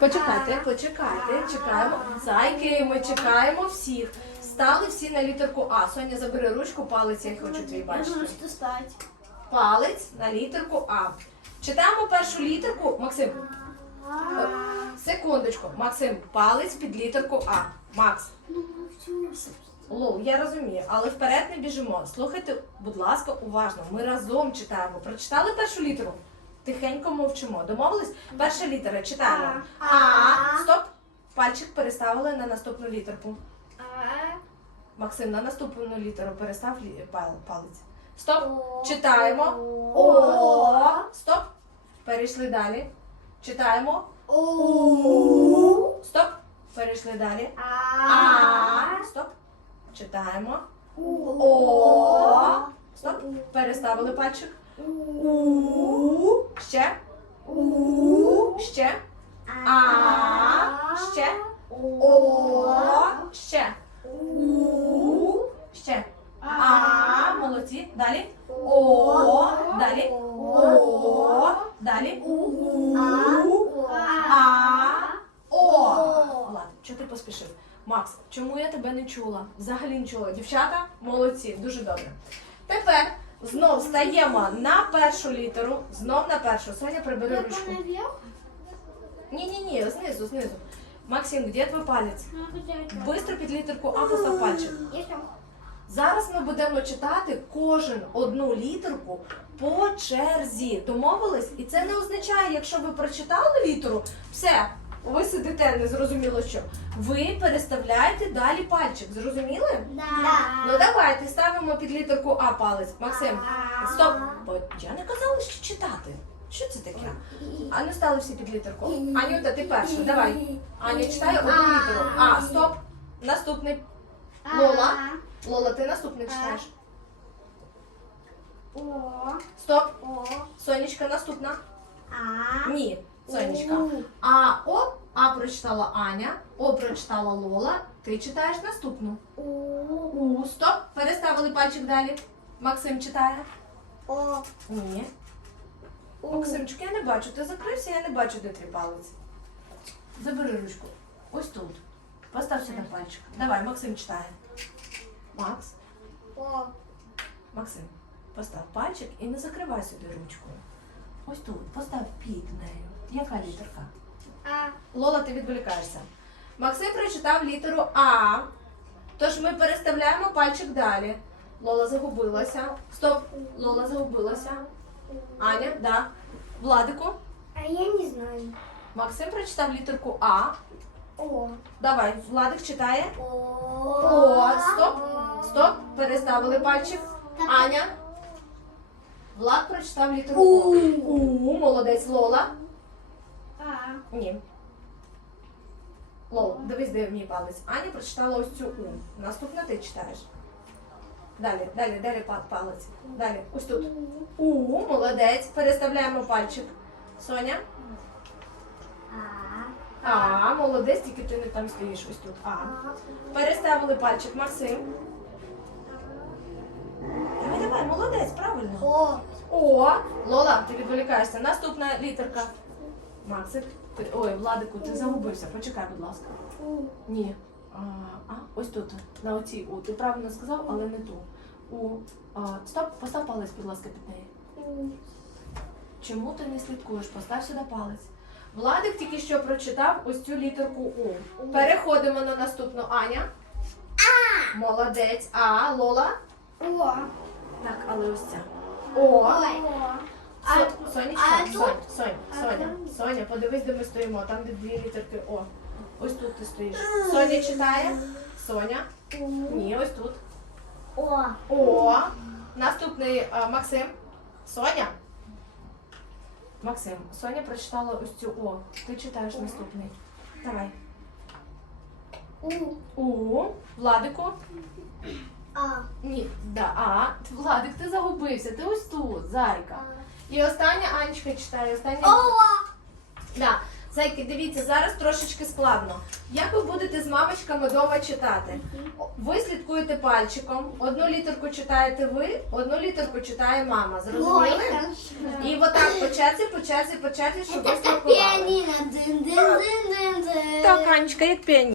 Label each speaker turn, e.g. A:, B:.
A: Почекайте, почекайте, чекаємо. Зайки, ми чекаємо всіх. Стали всі на літерку А. Соня, забери ручку, палець, я хочу твій бачити. Палець на літерку А. Читаємо першу літерку. Максим, секундочку. Максим, палець під літерку А. Макс. Лол, я розумію, але вперед не біжимо. Слухайте, будь ласка, уважно. Ми разом читаємо. Прочитали першу літеру? Тихенько мовчимо. Домовились? Перша літера читаємо. А. Стоп. Пальчик переставили на наступну літерку. Максим, на наступну літеру перестав лі- пал- палець. Стоп. Читаємо. О. Стоп. Перейшли далі. Читаємо. У. Стоп. Перейшли далі. А. Стоп. Читаємо. О. Стоп. Переставили пальчик. У. Ще. У. Ще. А. Ще. О. Ще. У. Ще. А. Молодці. Далі. О. Далі. О. Далі. У. А. О. Ладно, чого ти поспішив? Макс, чому я тебе не чула? Взагалі не чула. Дівчата, молодці, дуже добре. Тепер знов стаємо на першу літеру. Знов на першу. Соня, прибери ручку. Ні, ні, ні, знизу, знизу. Максим, де твій палець? Бистро під літерку А постав пальчик. Зараз ми будемо читати кожен одну літерку по черзі. Домовились? І це не означає, якщо ви прочитали літеру, все, ви сидите, не зрозуміло що. Ви переставляєте далі пальчик. Зрозуміли? Ну давайте ставимо під літерку А палець. Максим, стоп. Бо я не казала, що читати. Що це таке? А ну стали всі під літерку. Анюта, ти перша. Давай. Аня читає одну літеру. А, стоп. Наступний. Лола. Лола, ти наступний читаєш. Стоп. Сонечка наступна. Ні, Сонечка. А О, А прочитала Аня, О прочитала Лола. Ти читаєш наступну. У, стоп. Переставили пальчик далі. Максим читає. Ні. Максимчик, я не бачу. Ти закрився, я не бачу, де твій палець. Забери ручку. Ось тут. Постав сюди пальчик. Давай, Максим читає. Макс, Максим, постав пальчик і не закривай сюди ручку. Ось тут, постав під нею. Яка літерка? Лола, ти відволікаєшся. Максим прочитав літеру А. Тож ми переставляємо пальчик далі. Лола загубилася. Стоп. Лола загубилася. Аня, да. Владику.
B: А я не знаю.
A: Максим прочитав літерку А.
B: О.
A: Давай, Владик читає.
B: О.
A: О, стоп. Стоп. Переставили пальчик. Аня. Влад прочитав літеру О. У. Молодець Лола.
B: А.
A: Ні. Лол, дивись, де мій палець. Аня прочитала ось цю У. Наступна ти читаєш. Далі, далі, далі па- палець. Далі. Ось тут. У, молодець. Переставляємо пальчик. Соня.
B: А.
A: А, молодець, тільки ти не там стоїш. Ось тут. А. Переставили пальчик. Максим. Правильно.
B: О.
A: О, Лола, ти відволікаєшся. Наступна літерка. Максик. Ти, ой, Владику, ти загубився. Почекай, будь ласка. Ні. А, а ось тут, на оцій У. Ти правильно сказав, але не ту. У. А, стоп, постав палець, будь ласка, під неї. Чому ти не слідкуєш? Постав сюди палець. Владик тільки що прочитав ось цю літерку У. Переходимо на наступну Аня. А. Молодець. А, Лола.
B: О.
A: Так, але ось ця. О.
B: Ой.
A: Со- Сонечка,
B: а
A: Сонь,
B: тут?
A: Сонь, Соня, Соня, подивись, де ми стоїмо. Там де дві літерки О. Ось тут ти стоїш. Соня читає. Соня. Ні, ось тут.
B: О.
A: О. Наступний а, Максим. Соня. Максим, Соня прочитала ось цю О. Ти читаєш наступний. Давай.
B: У.
A: У. Владику.
B: А.
A: Ні, да, а. Владик, ти загубився. Ти ось тут, зайка. І остання Анечка читає. Остання.
B: О.
A: Да. Зайки, дивіться, зараз трошечки складно. Як ви будете з мамочками вдома читати? О, Ви слідкуєте пальчиком, одну літерку читаєте ви, одну літерку читає мама. Зрозуміли? І отак по черзі, по черзі, по черзі, щоб ви
B: Это как
A: слідкували.
B: пианино. Дын-дын-дын-дын-дын.
A: Так, Анечка, як піаніно.